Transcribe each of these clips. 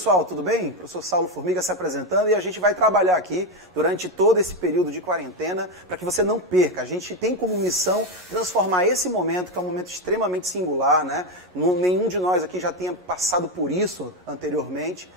pessoal, tudo bem? Professor Saulo Formiga se apresentando e a gente vai trabalhar aqui durante todo esse período de quarentena para que você não perca. A gente tem como missão transformar esse momento, que é um momento extremamente singular, né? Nenhum de nós aqui já tinha passado por isso anteriormente.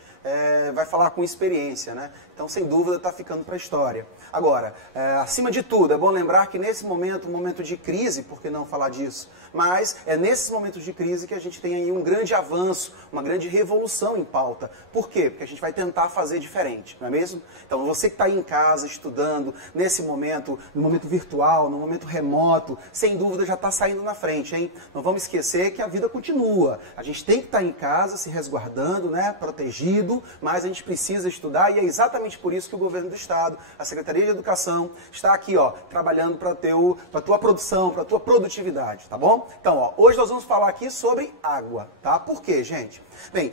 Vai falar com experiência, né? Então, sem dúvida, está ficando para a história. Agora, acima de tudo, é bom lembrar que nesse momento, um momento de crise, por que não falar disso? Mas é nesses momentos de crise que a gente tem aí um grande avanço, uma grande revolução em pauta. Por quê? Porque a gente vai tentar fazer diferente, não é mesmo? Então, você que está aí em casa, estudando, nesse momento, no momento virtual, no momento remoto, sem dúvida já está saindo na frente, hein? Não vamos esquecer que a vida continua. A gente tem que estar em casa, se resguardando, né? Protegido, mas a gente precisa estudar e é exatamente por isso que o governo do estado, a Secretaria de Educação, está aqui, ó, trabalhando para a tua produção, para a tua produtividade, tá bom? Então, ó, hoje nós vamos falar aqui sobre água, tá? Por quê, gente? Bem,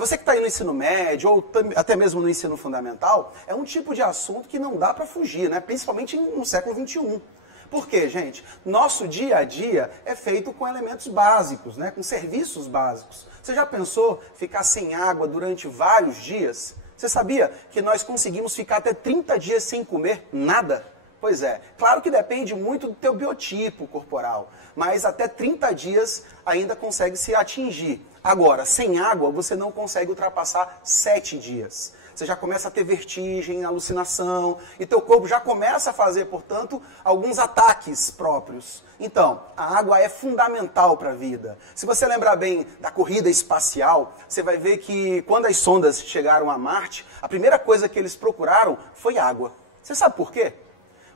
você que está aí no ensino médio ou até mesmo no ensino fundamental, é um tipo de assunto que não dá para fugir, né? Principalmente no século XXI. Por quê, gente? Nosso dia a dia é feito com elementos básicos, né? Com serviços básicos. Você já pensou ficar sem água durante vários dias? Você sabia que nós conseguimos ficar até 30 dias sem comer nada? Pois é, claro que depende muito do teu biotipo corporal, mas até 30 dias ainda consegue se atingir. Agora, sem água, você não consegue ultrapassar 7 dias. Você já começa a ter vertigem, alucinação, e teu corpo já começa a fazer, portanto, alguns ataques próprios. Então, a água é fundamental para a vida. Se você lembrar bem da corrida espacial, você vai ver que quando as sondas chegaram a Marte, a primeira coisa que eles procuraram foi água. Você sabe por quê?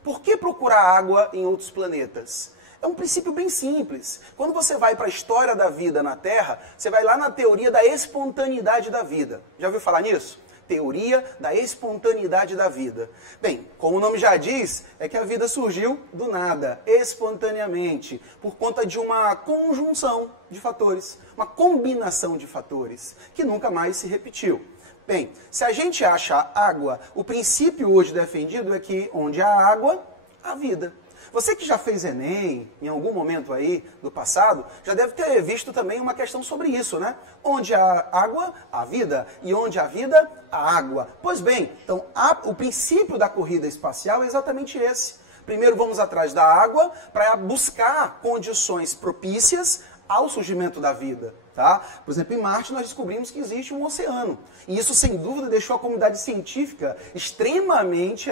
Por que procurar água em outros planetas? É um princípio bem simples. Quando você vai para a história da vida na Terra, você vai lá na teoria da espontaneidade da vida. Já ouviu falar nisso? Teoria da espontaneidade da vida. Bem, como o nome já diz, é que a vida surgiu do nada, espontaneamente, por conta de uma conjunção de fatores, uma combinação de fatores, que nunca mais se repetiu. Bem, se a gente acha água, o princípio hoje defendido é que onde há água, há vida. Você que já fez Enem, em algum momento aí do passado, já deve ter visto também uma questão sobre isso, né? Onde há água, há vida. E onde há vida, há água. Pois bem, então o princípio da corrida espacial é exatamente esse. Primeiro vamos atrás da água para buscar condições propícias ao surgimento da vida. Tá? Por exemplo, em Marte nós descobrimos que existe um oceano. E isso, sem dúvida, deixou a comunidade científica extremamente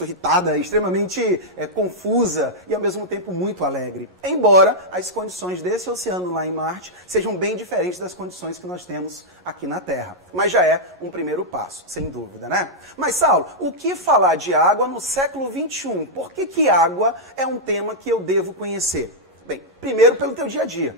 irritada, extremamente confusa e, ao mesmo tempo, muito alegre. Embora as condições desse oceano lá em Marte sejam bem diferentes das condições que nós temos aqui na Terra. Mas já é um primeiro passo, sem dúvida, né? Mas, Saulo, o que falar de água no século XXI? Por que água é um tema que eu devo conhecer? Bem, primeiro pelo teu dia a dia.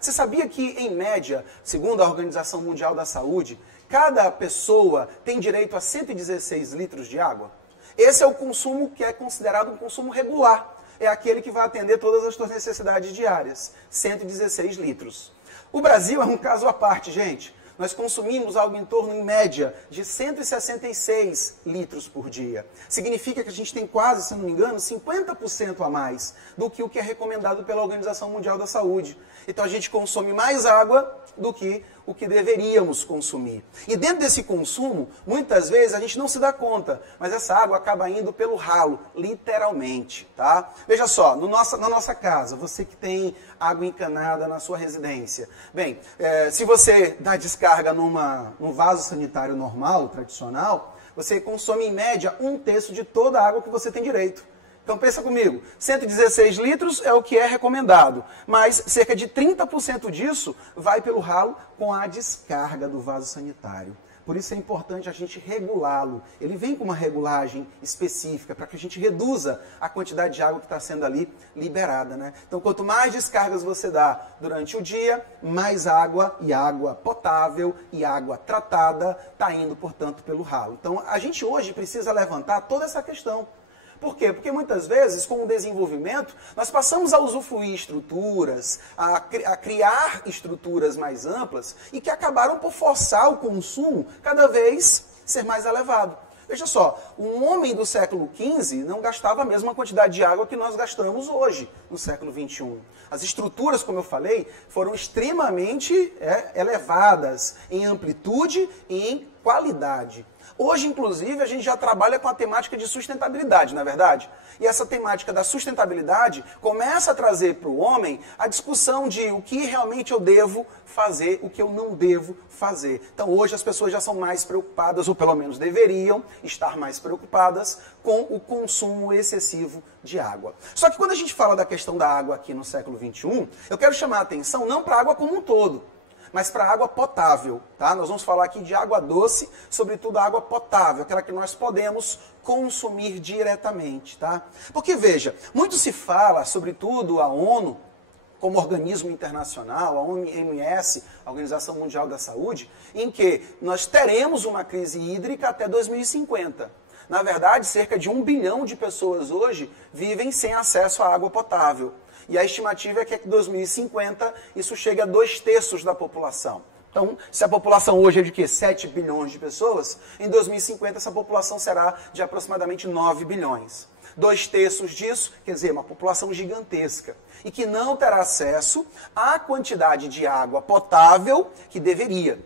Você sabia que, em média, segundo a Organização Mundial da Saúde, cada pessoa tem direito a 116 litros de água? Esse é o consumo que é considerado um consumo regular. É aquele que vai atender todas as suas necessidades diárias. 116 litros. O Brasil é um caso à parte, gente. Nós consumimos algo em torno, em média, de 166 litros por dia. Significa que a gente tem quase, se não me engano, 50% a mais do que o que é recomendado pela Organização Mundial da Saúde. Então a gente consome mais água do que o que deveríamos consumir. E dentro desse consumo, muitas vezes a gente não se dá conta, mas essa água acaba indo pelo ralo, literalmente, tá? Veja só, na nossa casa, você que tem água encanada na sua residência. Bem, se você dá descarga num vaso sanitário normal, tradicional, você consome em média 1/3 de toda a água que você tem direito. Então pensa comigo, 116 litros é o que é recomendado, mas cerca de 30% disso vai pelo ralo com a descarga do vaso sanitário. Por isso é importante a gente regulá-lo. Ele vem com uma regulagem específica para que a gente reduza a quantidade de água que está sendo ali liberada, né? Então quanto mais descargas você dá durante o dia, mais água e água potável e água tratada está indo, portanto, pelo ralo. Então a gente hoje precisa levantar toda essa questão. Por quê? Porque muitas vezes, com o desenvolvimento, nós passamos a usufruir estruturas, a criar estruturas mais amplas e que acabaram por forçar o consumo cada vez ser mais elevado. Veja só, um homem do século XV não gastava a mesma quantidade de água que nós gastamos hoje, no século XXI. As estruturas, como eu falei, foram extremamente elevadas em amplitude e em qualidade. Hoje, inclusive, a gente já trabalha com a temática de sustentabilidade, não é verdade? E essa temática da sustentabilidade começa a trazer para o homem a discussão de o que realmente eu devo fazer, o que eu não devo fazer. Então, hoje as pessoas já são mais preocupadas, ou pelo menos deveriam estar mais preocupadas, com o consumo excessivo de água. Só que quando a gente fala da questão da água aqui no século XXI, eu quero chamar a atenção não para a água como um todo, mas para água potável, tá? Nós vamos falar aqui de água doce, sobretudo água potável, aquela que nós podemos consumir diretamente, tá? Porque, veja, muito se fala, sobretudo a ONU, como organismo internacional, a OMS, a Organização Mundial da Saúde, em que nós teremos uma crise hídrica até 2050. Na verdade, cerca de 1 bilhão de pessoas hoje vivem sem acesso à água potável. E a estimativa é que em 2050 isso chegue a 2/3 da população. Então, se a população hoje é de 7 bilhões de pessoas, em 2050 essa população será de aproximadamente 9 bilhões. 2/3 disso, quer dizer, uma população gigantesca. E que não terá acesso à quantidade de água potável que deveria.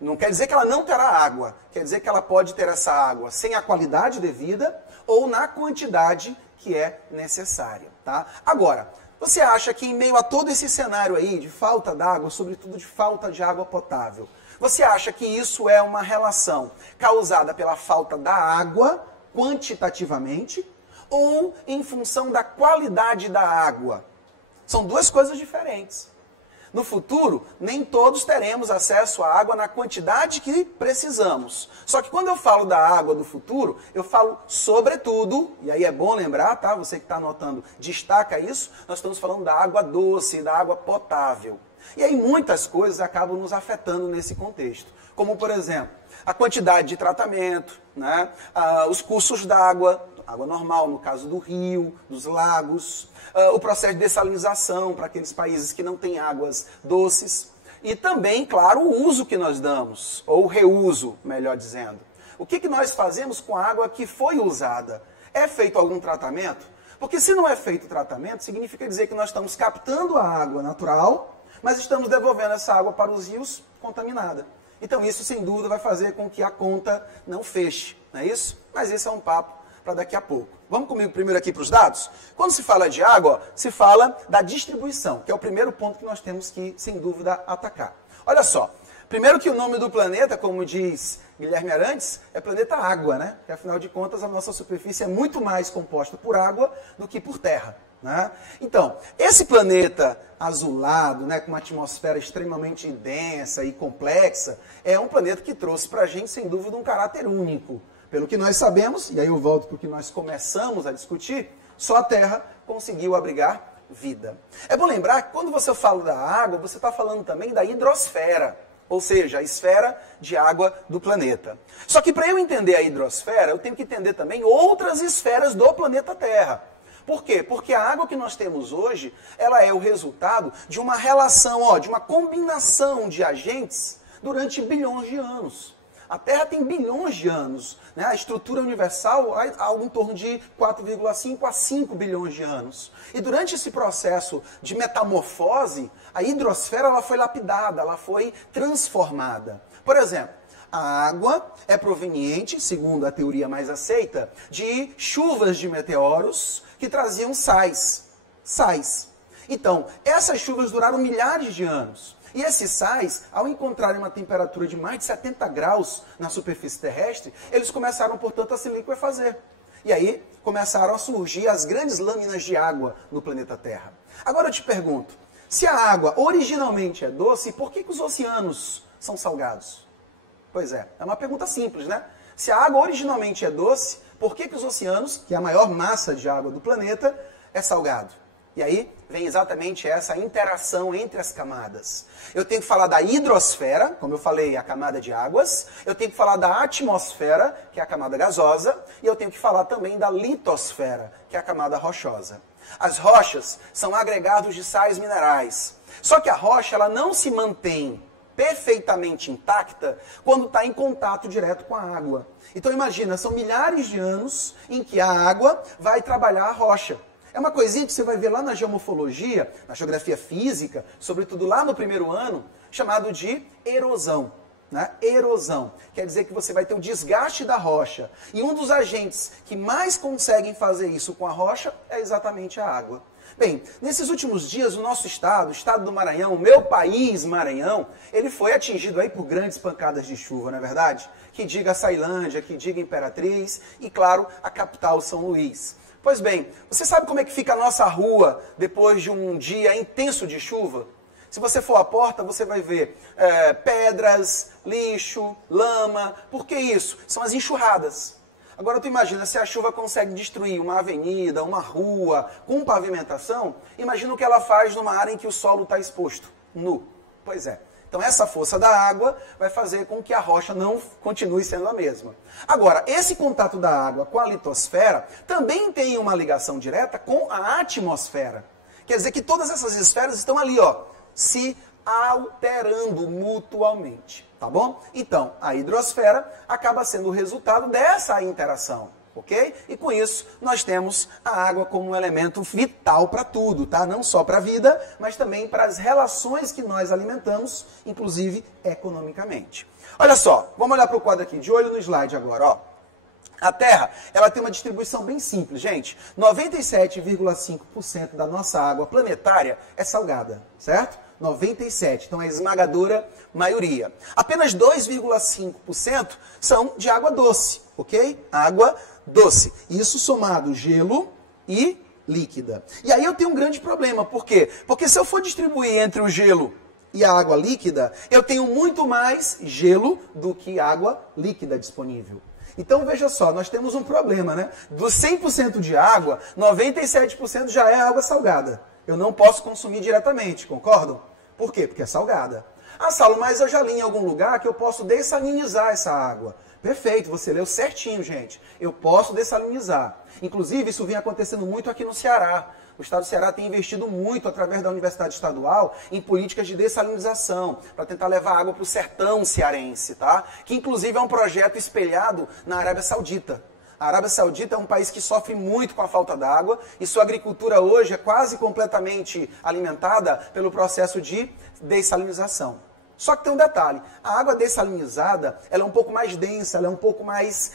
Não quer dizer que ela não terá água, quer dizer que ela pode ter essa água sem a qualidade devida ou na quantidade que é necessária, tá? Agora, você acha que em meio a todo esse cenário aí de falta d'água, sobretudo de falta de água potável, você acha que isso é uma relação causada pela falta da água, quantitativamente, ou em função da qualidade da água? São duas coisas diferentes. No futuro, nem todos teremos acesso à água na quantidade que precisamos. Só que quando eu falo da água do futuro, eu falo sobretudo, e aí é bom lembrar, tá? Você que está anotando, destaca isso, nós estamos falando da água doce, da água potável. E aí muitas coisas acabam nos afetando nesse contexto. Como, por exemplo, a quantidade de tratamento, né? Os cursos d'água, água normal, no caso do rio, dos lagos, o processo de dessalinização para aqueles países que não têm águas doces, e também, claro, o uso que nós damos, ou o reuso, melhor dizendo. O que nós fazemos com a água que foi usada? É feito algum tratamento? Porque se não é feito tratamento, significa dizer que nós estamos captando a água natural, mas estamos devolvendo essa água para os rios contaminada. Então isso, sem dúvida, vai fazer com que a conta não feche, não é isso? Mas esse é um papo para daqui a pouco. Vamos comigo primeiro aqui para os dados? Quando se fala de água, se fala da distribuição, que é o primeiro ponto que nós temos que, sem dúvida, atacar. Olha só, primeiro que o nome do planeta, como diz Guilherme Arantes, é planeta água, né? Porque, afinal de contas, a nossa superfície é muito mais composta por água do que por terra, né? Então, esse planeta azulado, né, com uma atmosfera extremamente densa e complexa, é um planeta que trouxe para a gente, sem dúvida, um caráter único. Pelo que nós sabemos, e aí eu volto para o que nós começamos a discutir, só a Terra conseguiu abrigar vida. É bom lembrar que quando você fala da água, você está falando também da hidrosfera, ou seja, a esfera de água do planeta. Só que para eu entender a hidrosfera, eu tenho que entender também outras esferas do planeta Terra. Por quê? Porque a água que nós temos hoje, ela é o resultado de uma relação, de uma combinação de agentes durante bilhões de anos. A Terra tem bilhões de anos, né? A estrutura universal há algo em torno de 4,5 a 5 bilhões de anos. E durante esse processo de metamorfose, a hidrosfera ela foi lapidada, ela foi transformada. Por exemplo, a água é proveniente, segundo a teoria mais aceita, de chuvas de meteoros que traziam sais. Então, essas chuvas duraram milhares de anos. E esses sais, ao encontrarem uma temperatura de mais de 70 graus na superfície terrestre, eles começaram, portanto, a se liquefazer. E aí começaram a surgir as grandes lâminas de água no planeta Terra. Agora eu te pergunto, se a água originalmente é doce, por que os oceanos são salgados? Pois é uma pergunta simples, né? Se a água originalmente é doce, por que os oceanos, que é a maior massa de água do planeta, é salgado? E aí vem exatamente essa interação entre as camadas. Eu tenho que falar da hidrosfera, como eu falei, a camada de águas. Eu tenho que falar da atmosfera, que é a camada gasosa. E eu tenho que falar também da litosfera, que é a camada rochosa. As rochas são agregados de sais minerais. Só que a rocha ela não se mantém perfeitamente intacta quando está em contato direto com a água. Então imagina, são milhares de anos em que a água vai trabalhar a rocha. É uma coisinha que você vai ver lá na geomorfologia, na geografia física, sobretudo lá no primeiro ano, chamado de erosão. Né? Erosão. Quer dizer que você vai ter o desgaste da rocha. E um dos agentes que mais conseguem fazer isso com a rocha é exatamente a água. Bem, nesses últimos dias, o nosso estado, o estado do Maranhão, o meu país, Maranhão, ele foi atingido aí por grandes pancadas de chuva, não é verdade? Que diga Ceilândia, que diga Imperatriz e, claro, a capital, São Luís. Pois bem, você sabe como é que fica a nossa rua depois de um dia intenso de chuva? Se você for à porta, você vai ver pedras, lixo, lama. Por que isso? São as enxurradas. Agora tu imagina, se a chuva consegue destruir uma avenida, uma rua, com pavimentação, imagina o que ela faz numa área em que o solo está exposto, nu. Pois é. Então essa força da água vai fazer com que a rocha não continue sendo a mesma. Agora, esse contato da água com a litosfera também tem uma ligação direta com a atmosfera. Quer dizer que todas essas esferas estão ali, ó, se alterando mutuamente, tá bom? Então, a hidrosfera acaba sendo o resultado dessa interação, ok? E com isso, nós temos a água como um elemento vital para tudo, tá? Não só para a vida, mas também para as relações que nós alimentamos, inclusive economicamente. Olha só, vamos olhar para o quadro aqui, de olho no slide agora, ó. A Terra, ela tem uma distribuição bem simples, gente. 97,5% da nossa água planetária é salgada, certo? 97%, então é a esmagadora maioria. Apenas 2,5% são de água doce, ok? Água doce. Isso somado gelo e líquida. E aí eu tenho um grande problema, por quê? Porque se eu for distribuir entre o gelo e a água líquida, eu tenho muito mais gelo do que água líquida disponível. Então, veja só, nós temos um problema, né? Dos 100% de água, 97% já é água salgada. Eu não posso consumir diretamente, concordam? Por quê? Porque é salgada. Ah, Saulo, mas eu já li em algum lugar que eu posso dessalinizar essa água. Perfeito, você leu certinho, gente. Eu posso dessalinizar. Inclusive, isso vem acontecendo muito aqui no Ceará. O estado do Ceará tem investido muito, através da Universidade Estadual, em políticas de dessalinização, para tentar levar água para o sertão cearense, tá? Que inclusive é um projeto espelhado na Arábia Saudita. A Arábia Saudita é um país que sofre muito com a falta d'água e sua agricultura hoje é quase completamente alimentada pelo processo de dessalinização. Só que tem um detalhe, a água dessalinizada ela é um pouco mais densa, ela é um pouco mais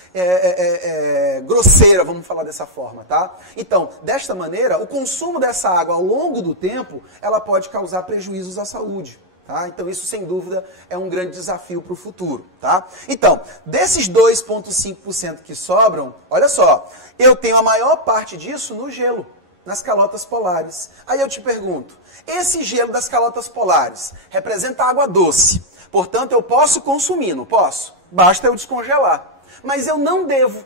grosseira, vamos falar dessa forma, tá? Então, desta maneira, o consumo dessa água ao longo do tempo, ela pode causar prejuízos à saúde. Tá? Então isso, sem dúvida, é um grande desafio para o futuro. Tá? Então, desses 2,5% que sobram, olha só, eu tenho a maior parte disso no gelo, nas calotas polares. Aí eu te pergunto, esse gelo das calotas polares representa água doce, portanto eu posso consumir, não posso? Basta eu descongelar. Mas eu não devo.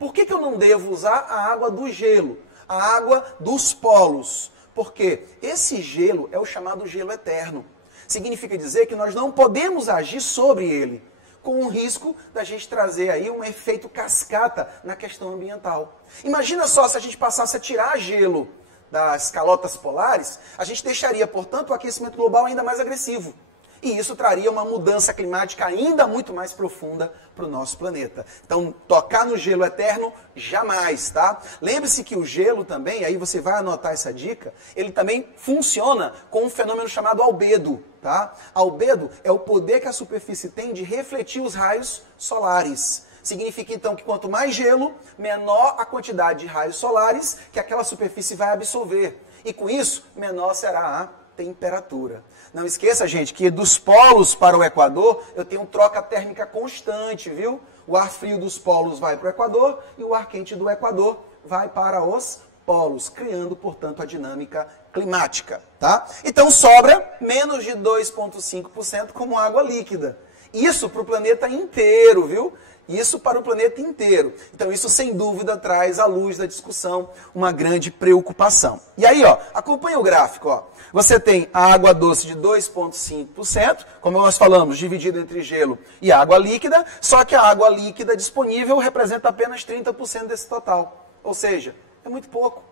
Por que eu não devo usar a água do gelo, a água dos polos? Porque esse gelo é o chamado gelo eterno. Significa dizer que nós não podemos agir sobre ele, com o risco da gente trazer aí um efeito cascata na questão ambiental. Imagina só se a gente passasse a tirar gelo das calotas polares, a gente deixaria, portanto, o aquecimento global ainda mais agressivo. E isso traria uma mudança climática ainda muito mais profunda para o nosso planeta. Então, tocar no gelo eterno, jamais, tá? Lembre-se que o gelo também, aí você vai anotar essa dica, ele também funciona com um fenômeno chamado albedo, tá? Albedo é o poder que a superfície tem de refletir os raios solares. Significa, então, que quanto mais gelo, menor a quantidade de raios solares que aquela superfície vai absorver. E com isso, menor será a temperatura. Não esqueça, gente, que dos polos para o Equador, eu tenho troca térmica constante, viu? O ar frio dos polos vai para o Equador e o ar quente do Equador vai para os polos, criando, portanto, a dinâmica climática, tá? Então, sobra menos de 2,5% como água líquida. Isso para o planeta inteiro, viu? Isso para o planeta inteiro. Então, isso, sem dúvida, traz à luz da discussão uma grande preocupação. E aí, ó, acompanha o gráfico, ó. Você tem a água doce de 2,5%, como nós falamos, dividido entre gelo e água líquida, só que a água líquida disponível representa apenas 30% desse total. Ou seja, é muito pouco.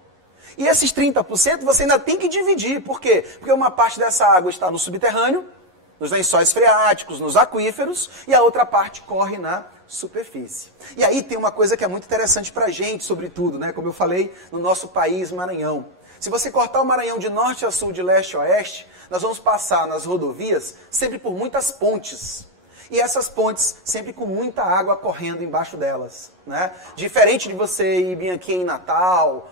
E esses 30% você ainda tem que dividir. Por quê? Porque uma parte dessa água está no subterrâneo nos lençóis freáticos, nos aquíferos, e a outra parte corre na superfície. E aí tem uma coisa que é muito interessante para a gente, sobretudo, né? Como eu falei, no nosso país, Maranhão. Se você cortar o Maranhão de norte a sul, de leste a oeste, nós vamos passar nas rodovias sempre por muitas pontes. E essas pontes sempre com muita água correndo embaixo delas, né? Diferente de você ir bem aqui em Natal,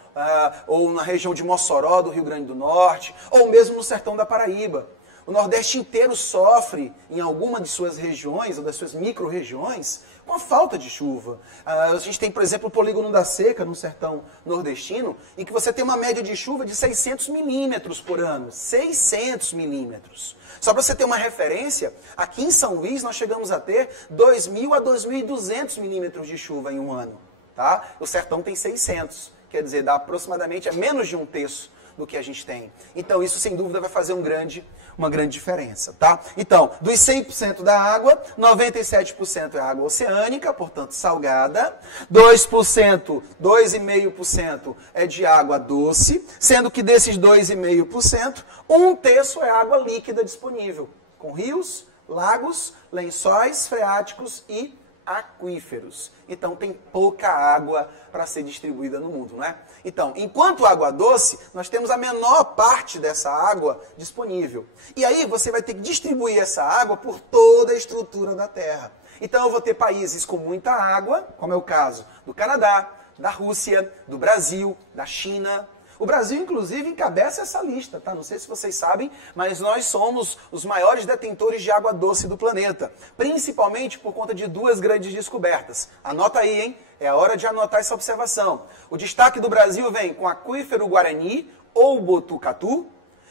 ou na região de Mossoró, do Rio Grande do Norte, ou mesmo no sertão da Paraíba. O Nordeste inteiro sofre, em alguma de suas regiões, ou das suas micro-regiões, com a falta de chuva. A gente tem, por exemplo, o Polígono da Seca, no sertão nordestino, em que você tem uma média de chuva de 600 milímetros por ano. 600 milímetros. Só para você ter uma referência, aqui em São Luís nós chegamos a ter 2.000 a 2.200 milímetros de chuva em um ano. Tá? O sertão tem 600, quer dizer, dá aproximadamente menos de um terço do que a gente tem. Então isso, sem dúvida, vai fazer uma grande diferença, tá? Então, dos 100% da água, 97% é água oceânica, portanto salgada, 2%, 2,5% é de água doce, sendo que desses 2,5%, um terço é água líquida disponível, com rios, lagos, lençóis freáticos e aquíferos. Então tem pouca água para ser distribuída no mundo, não é? Então, enquanto água doce, nós temos a menor parte dessa água disponível. E aí você vai ter que distribuir essa água por toda a estrutura da Terra. Então eu vou ter países com muita água, como é o caso do Canadá, da Rússia, do Brasil, da China. O Brasil, inclusive, encabeça essa lista, tá? Não sei se vocês sabem, mas nós somos os maiores detentores de água doce do planeta. Principalmente por conta de duas grandes descobertas. Anota aí, hein? É a hora de anotar essa observação. O destaque do Brasil vem com o aquífero Guarani, ou Botucatu,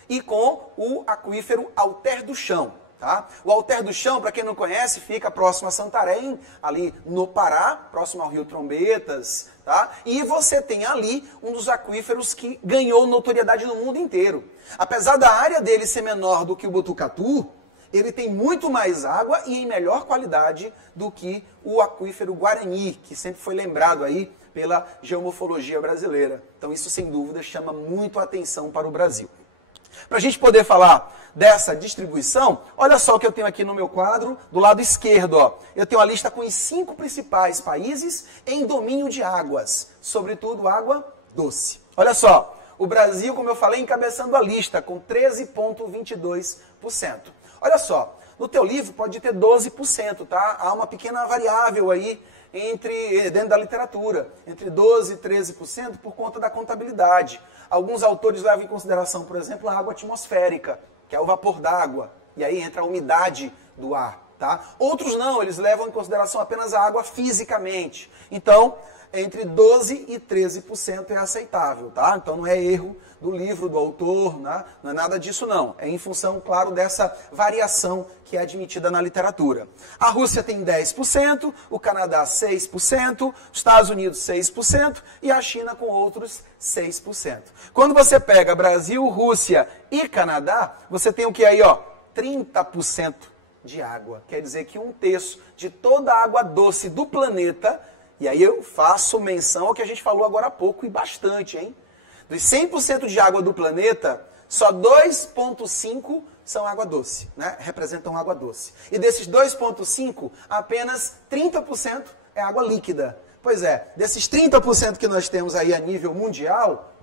e com o aquífero Alter do Chão. Tá? O Alter do Chão, para quem não conhece, fica próximo a Santarém, ali no Pará, próximo ao Rio Trombetas. Tá? E você tem ali um dos aquíferos que ganhou notoriedade no mundo inteiro. Apesar da área dele ser menor do que o Botucatu, ele tem muito mais água e em melhor qualidade do que o aquífero Guarani, que sempre foi lembrado aí pela geomorfologia brasileira. Então isso, sem dúvida, chama muito a atenção para o Brasil. Para a gente poder falar dessa distribuição, olha só o que eu tenho aqui no meu quadro, do lado esquerdo. Ó. Eu tenho a lista com os 5 principais países em domínio de águas, sobretudo água doce. Olha só, o Brasil, como eu falei, encabeçando a lista, com 13,22%. Olha só, no teu livro pode ter 12%, tá? Há uma pequena variável aí dentro da literatura, entre 12% e 13% por conta da contabilidade. Alguns autores levam em consideração, por exemplo, a água atmosférica, que é o vapor d'água, e aí entra a umidade do ar. Tá? Outros não, eles levam em consideração apenas a água fisicamente. Então, entre 12% e 13% é aceitável. Tá? Então não é erro do livro, do autor, né? Não é nada disso não. É em função, claro, dessa variação que é admitida na literatura. A Rússia tem 10%, o Canadá 6%, os Estados Unidos 6% e a China com outros 6%. Quando você pega Brasil, Rússia e Canadá, você tem o que aí? Ó, 30% de água. Quer dizer que um terço de toda a água doce do planeta, e aí eu faço menção ao que a gente falou agora há pouco, e bastante, hein? Dos 100% de água do planeta, só 2,5% são água doce, né? Representam água doce. E desses 2,5%, apenas 30% é água líquida. Pois é, desses 30% que nós temos aí a nível mundial,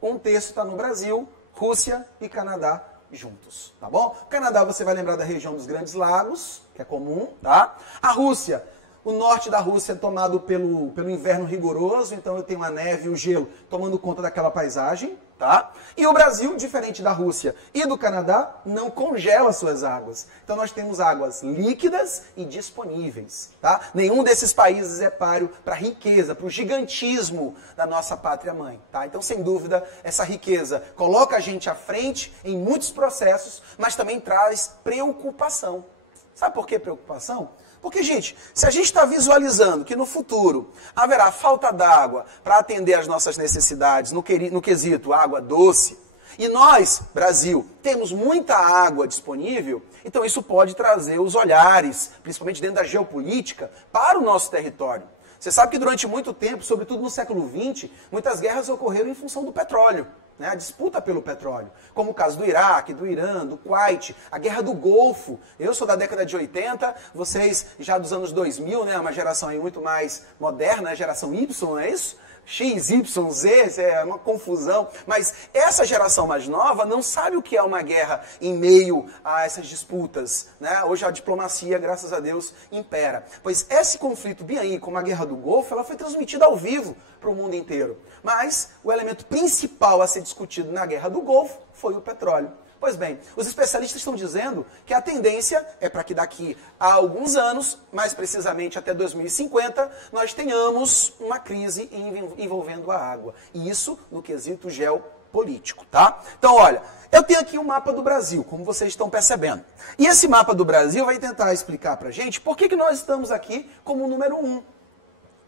um terço está no Brasil, Rússia e Canadá juntos, tá bom? O Canadá você vai lembrar da região dos Grandes Lagos, que é comum, tá? A Rússia, o norte da Rússia é tomado pelo inverno rigoroso, então eu tenho a neve e o gelo tomando conta daquela paisagem, tá? E o Brasil, diferente da Rússia e do Canadá, não congela suas águas. Então nós temos águas líquidas e disponíveis, tá? Nenhum desses países é páreo para a riqueza, para o gigantismo da nossa pátria-mãe, tá? Então, sem dúvida, essa riqueza coloca a gente à frente em muitos processos, mas também traz preocupação. Sabe por que preocupação? Porque, gente, se a gente está visualizando que no futuro haverá falta d'água para atender às nossas necessidades no quesito água doce, e nós, Brasil, temos muita água disponível, então isso pode trazer os olhares, principalmente dentro da geopolítica, para o nosso território. Você sabe que durante muito tempo, sobretudo no século XX, muitas guerras ocorreram em função do petróleo. né, a disputa pelo petróleo, como o caso do Iraque, do Irã, do Kuwait, a Guerra do Golfo. Eu sou da década de 80, vocês já dos anos 2000, né, uma geração aí muito mais moderna, a geração Y, não é isso? X, Y, Z, é uma confusão. Mas essa geração mais nova não sabe o que é uma guerra em meio a essas disputas, né? Hoje a diplomacia, graças a Deus, impera. Pois esse conflito bem aí, como a Guerra do Golfo, ela foi transmitida ao vivo para o mundo inteiro. Mas o elemento principal a ser discutido na Guerra do Golfo foi o petróleo. Pois bem, os especialistas estão dizendo que a tendência é para que daqui a alguns anos, mais precisamente até 2050, nós tenhamos uma crise envolvendo a água. E isso no quesito geopolítico, tá? Então, olha, eu tenho aqui um mapa do Brasil, como vocês estão percebendo. E esse mapa do Brasil vai tentar explicar para a gente por que nós estamos aqui como número 1.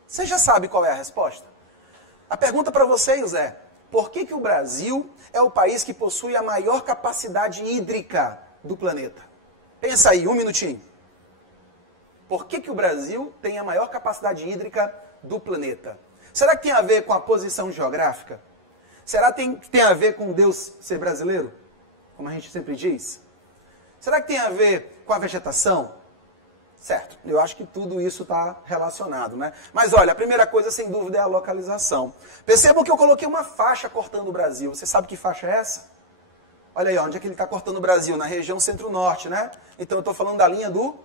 Você já sabe qual é a resposta? A pergunta para vocês é: por que o Brasil é o país que possui a maior capacidade hídrica do planeta? Pensa aí, um minutinho. Por que o Brasil tem a maior capacidade hídrica do planeta? Será que tem a ver com a posição geográfica? Será que tem a ver com Deus ser brasileiro? Como a gente sempre diz? Será que tem a ver com a vegetação? Certo, eu acho que tudo isso está relacionado, né? Mas olha, a primeira coisa, sem dúvida, é a localização. Percebam que eu coloquei uma faixa cortando o Brasil. Você sabe que faixa é essa? Olha aí, onde é que ele está cortando o Brasil? Na região centro-norte, né? Então eu estou falando da linha do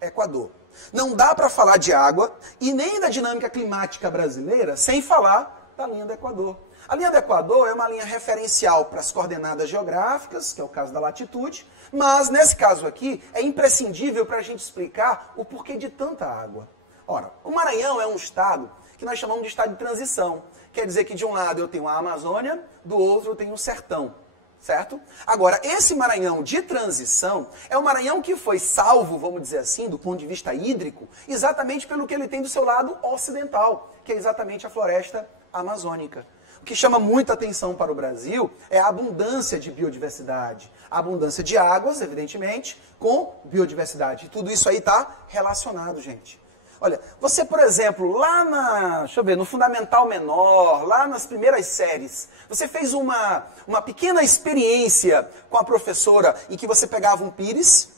Equador. Não dá para falar de água e nem da dinâmica climática brasileira sem falar da linha do Equador. A linha do Equador é uma linha referencial para as coordenadas geográficas, que é o caso da latitude, mas nesse caso aqui é imprescindível para a gente explicar o porquê de tanta água. Ora, o Maranhão é um estado que nós chamamos de estado de transição. Quer dizer que de um lado eu tenho a Amazônia, do outro eu tenho o sertão, certo? Agora, esse Maranhão de transição é um Maranhão que foi salvo, vamos dizer assim, do ponto de vista hídrico, exatamente pelo que ele tem do seu lado ocidental, que é exatamente a floresta amazônica. O que chama muita atenção para o Brasil é a abundância de biodiversidade. A abundância de águas, evidentemente, com biodiversidade. E tudo isso aí está relacionado, gente. Olha, você, por exemplo, lá no Fundamental Menor, lá nas primeiras séries, você fez uma pequena experiência com a professora em que você pegava um pires,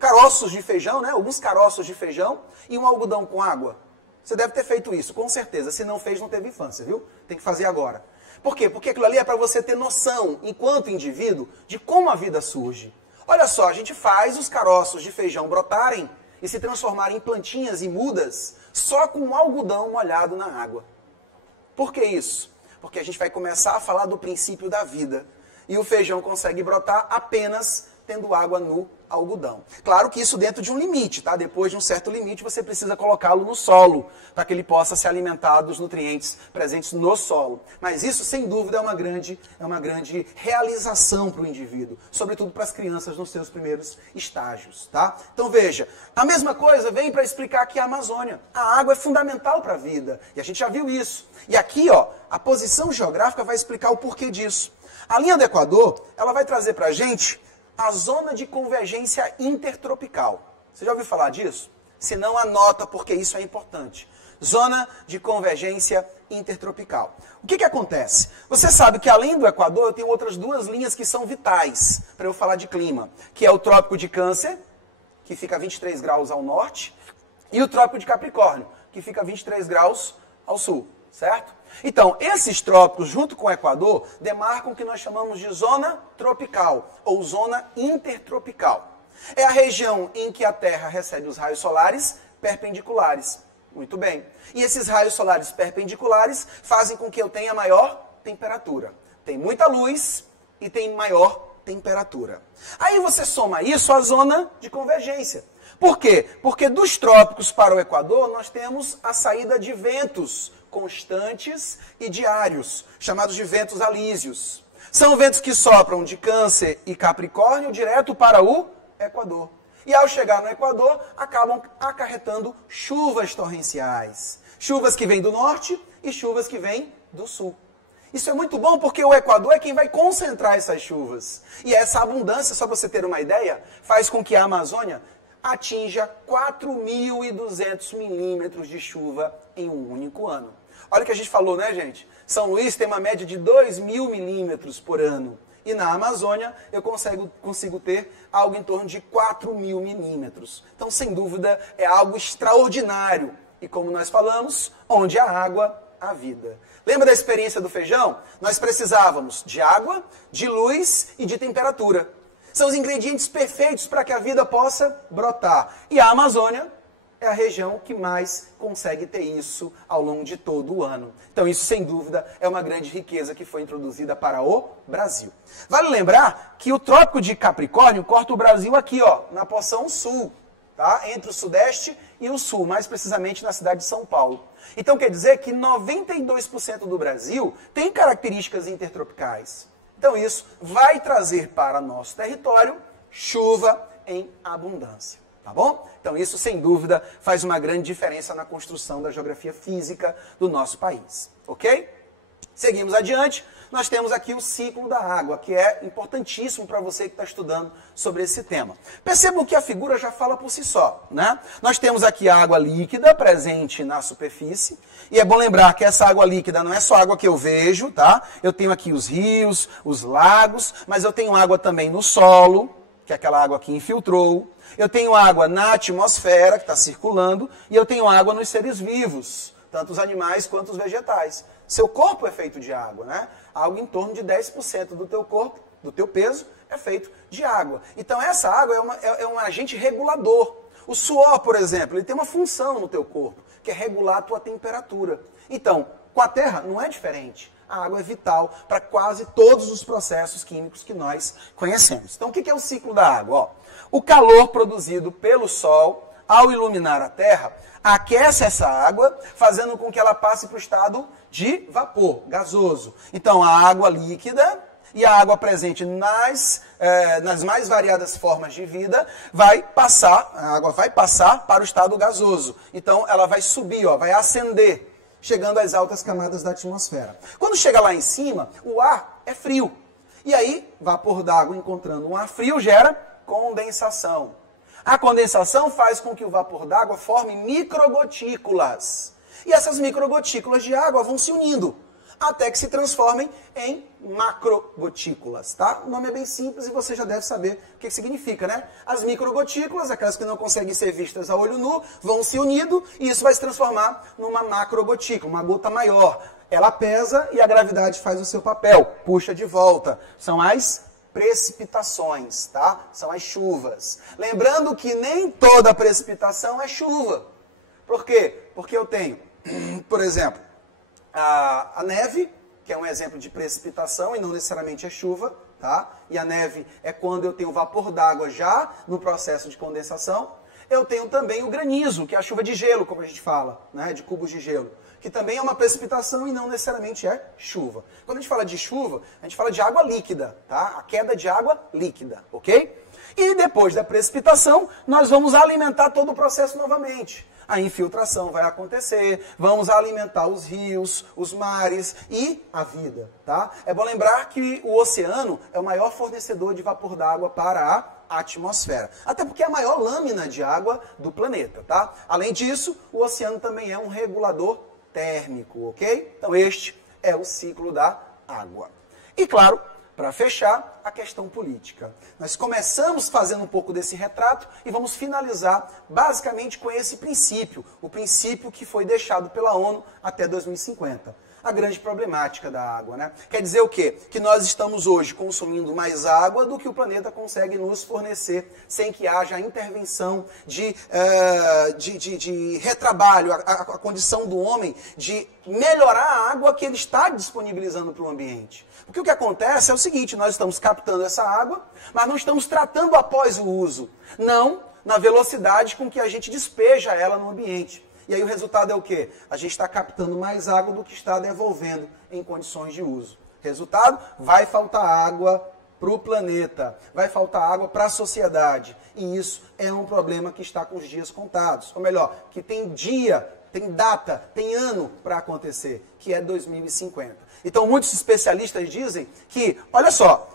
caroços de feijão, né, alguns caroços de feijão e um algodão com água. Você deve ter feito isso, com certeza. Se não fez, não teve infância, viu? Tem que fazer agora. Por quê? Porque aquilo ali é para você ter noção, enquanto indivíduo, de como a vida surge. Olha só, a gente faz os caroços de feijão brotarem e se transformarem em plantinhas e mudas só com um algodão molhado na água. Por que isso? Porque a gente vai começar a falar do princípio da vida. E o feijão consegue brotar apenas tendo água no algodão. Claro que isso dentro de um limite, tá? Depois de um certo limite, você precisa colocá-lo no solo, para que ele possa se alimentar dos nutrientes presentes no solo. Mas isso, sem dúvida, é uma grande realização para o indivíduo, sobretudo para as crianças nos seus primeiros estágios, tá? Então veja, a mesma coisa vem para explicar aqui a Amazônia. A água é fundamental para a vida, e a gente já viu isso. E aqui, ó, a posição geográfica vai explicar o porquê disso. A linha do Equador, ela vai trazer para a gente a zona de convergência intertropical. Você já ouviu falar disso? Se não, anota, porque isso é importante. Zona de convergência intertropical. O que acontece? Você sabe que além do Equador, eu tenho outras duas linhas que são vitais para eu falar de clima, que é o Trópico de Câncer, que fica a 23 graus ao norte, e o Trópico de Capricórnio, que fica a 23 graus ao sul, certo? Então, esses trópicos, junto com o Equador, demarcam o que nós chamamos de zona tropical, ou zona intertropical. É a região em que a Terra recebe os raios solares perpendiculares. Muito bem. E esses raios solares perpendiculares fazem com que eu tenha maior temperatura. Tem muita luz e tem maior temperatura. Aí você soma isso à zona de convergência. Por quê? Porque dos trópicos para o Equador, nós temos a saída de ventos constantes e diários, chamados de ventos alísios. São ventos que sopram de Câncer e Capricórnio direto para o Equador. E ao chegar no Equador, acabam acarretando chuvas torrenciais. Chuvas que vêm do norte e chuvas que vêm do sul. Isso é muito bom porque o Equador é quem vai concentrar essas chuvas. E essa abundância, só para você ter uma ideia, faz com que a Amazônia atinja 4.200 milímetros de chuva em um único ano. Olha o que a gente falou, né, gente? São Luís tem uma média de 2.000 milímetros por ano. E na Amazônia eu consigo ter algo em torno de 4.000 milímetros. Então, sem dúvida, é algo extraordinário. E como nós falamos, onde há água, há vida. Lembra da experiência do feijão? Nós precisávamos de água, de luz e de temperatura. São os ingredientes perfeitos para que a vida possa brotar. E a Amazônia é a região que mais consegue ter isso ao longo de todo o ano. Então isso, sem dúvida, é uma grande riqueza que foi introduzida para o Brasil. Vale lembrar que o Trópico de Capricórnio corta o Brasil aqui, ó, na porção sul, tá? Entre o Sudeste e o Sul, mais precisamente na cidade de São Paulo. Então quer dizer que 92% do Brasil tem características intertropicais. Então isso vai trazer para nosso território chuva em abundância. Tá bom? Então isso, sem dúvida, faz uma grande diferença na construção da geografia física do nosso país. Ok? Seguimos adiante. Nós temos aqui o ciclo da água, que é importantíssimo para você que está estudando sobre esse tema. Percebam que a figura já fala por si só, né? Nós temos aqui a água líquida presente na superfície, e é bom lembrar que essa água líquida não é só água que eu vejo, tá? Eu tenho aqui os rios, os lagos, mas eu tenho água também no solo, que é aquela água que infiltrou. Eu tenho água na atmosfera, que está circulando, e eu tenho água nos seres vivos, tanto os animais quanto os vegetais. Seu corpo é feito de água, né? Algo em torno de 10% do teu corpo, do teu peso, é feito de água. Então essa água é um agente regulador. O suor, por exemplo, ele tem uma função no teu corpo, que é regular a tua temperatura. Então, com a terra não é diferente. A água é vital para quase todos os processos químicos que nós conhecemos. Então o que é o ciclo da água? Ó, o calor produzido pelo sol, ao iluminar a terra, aquece essa água, fazendo com que ela passe para o estado de vapor, gasoso. Então, a água líquida e a água presente nas mais variadas formas de vida a água vai passar para o estado gasoso. Então, ela vai subir, ó, vai ascender, chegando às altas camadas da atmosfera. Quando chega lá em cima, o ar é frio. E aí, vapor d'água encontrando um ar frio gera condensação. A condensação faz com que o vapor d'água forme microgotículas. E essas microgotículas de água vão se unindo, até que se transformem em macrogotículas, tá? O nome é bem simples e você já deve saber o que significa, né? As microgotículas, aquelas que não conseguem ser vistas a olho nu, vão se unindo e isso vai se transformar numa macrogotícula, uma gota maior. Ela pesa e a gravidade faz o seu papel, puxa de volta. São as precipitações, tá? São as chuvas. Lembrando que nem toda precipitação é chuva. Por quê? Porque eu tenho, por exemplo, a neve, que é um exemplo de precipitação e não necessariamente é chuva, tá? E a neve é quando eu tenho vapor d'água já no processo de condensação. Eu tenho também o granizo, que é a chuva de gelo, como a gente fala, né? De cubos de gelo, que também é uma precipitação e não necessariamente é chuva. Quando a gente fala de chuva, a gente fala de água líquida, tá? A queda de água líquida, ok? E depois da precipitação, nós vamos alimentar todo o processo novamente. A infiltração vai acontecer, vamos alimentar os rios, os mares e a vida, tá? É bom lembrar que o oceano é o maior fornecedor de vapor d'água para a atmosfera. Até porque é a maior lâmina de água do planeta, tá? Além disso, o oceano também é um regulador térmico, ok? Então este é o ciclo da água. E claro, para fechar, a questão política. Nós começamos fazendo um pouco desse retrato e vamos finalizar basicamente com esse princípio, o princípio que foi deixado pela ONU até 2050. A grande problemática da água, né? Quer dizer o quê? Que nós estamos hoje consumindo mais água do que o planeta consegue nos fornecer, sem que haja a intervenção de retrabalho, a condição do homem de melhorar a água que ele está disponibilizando para o ambiente. Porque o que acontece é o seguinte, nós estamos captando essa água, mas não estamos tratando após o uso, não na velocidade com que a gente despeja ela no ambiente. E aí o resultado é o quê? A gente está captando mais água do que está devolvendo em condições de uso. Resultado? Vai faltar água para o planeta, vai faltar água para a sociedade. E isso é um problema que está com os dias contados. Ou melhor, que tem dia, tem data, tem ano para acontecer, que é 2050. Então muitos especialistas dizem que, olha só,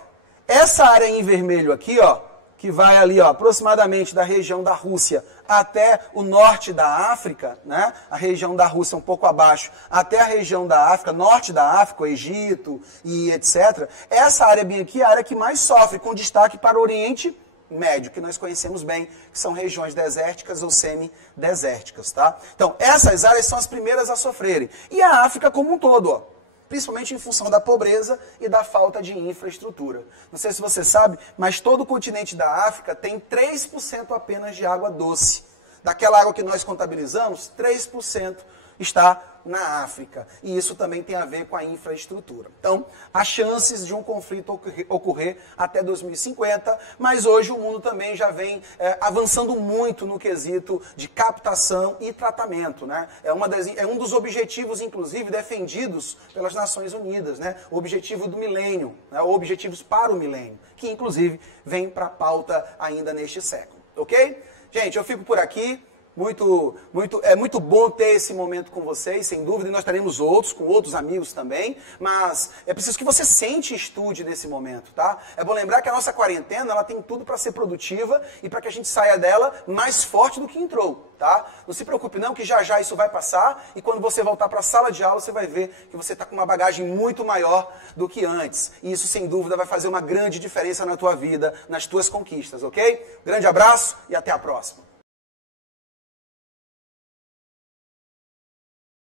essa área em vermelho aqui, ó, que vai ali, ó, aproximadamente da região da Rússia até o norte da África, né? A região da Rússia um pouco abaixo, até a região da África, norte da África, o Egito e etc. Essa área bem aqui é a área que mais sofre, com destaque para o Oriente Médio, que nós conhecemos bem, que são regiões desérticas ou semidesérticas, tá? Então, essas áreas são as primeiras a sofrerem. E a África como um todo, ó, principalmente em função da pobreza e da falta de infraestrutura. Não sei se você sabe, mas todo o continente da África tem 3% apenas de água doce. Daquela água que nós contabilizamos, 3% está na África. E isso também tem a ver com a infraestrutura. Então, há chances de um conflito ocorrer até 2050, mas hoje o mundo também já vem avançando muito no quesito de captação e tratamento, né? É um dos objetivos, inclusive, defendidos pelas Nações Unidas, né? O objetivo do milênio, né? Ou objetivos para o milênio, que, inclusive, vem para a pauta ainda neste século. Ok? Gente, eu fico por aqui. É muito bom ter esse momento com vocês, sem dúvida, e nós teremos outros, com outros amigos também, mas é preciso que você sente e estude nesse momento, tá? É bom lembrar que a nossa quarentena, ela tem tudo para ser produtiva e para que a gente saia dela mais forte do que entrou, tá? Não se preocupe não, que já já isso vai passar e quando você voltar para a sala de aula, você vai ver que você está com uma bagagem muito maior do que antes. E isso, sem dúvida, vai fazer uma grande diferença na tua vida, nas tuas conquistas, ok? Grande abraço e até a próxima.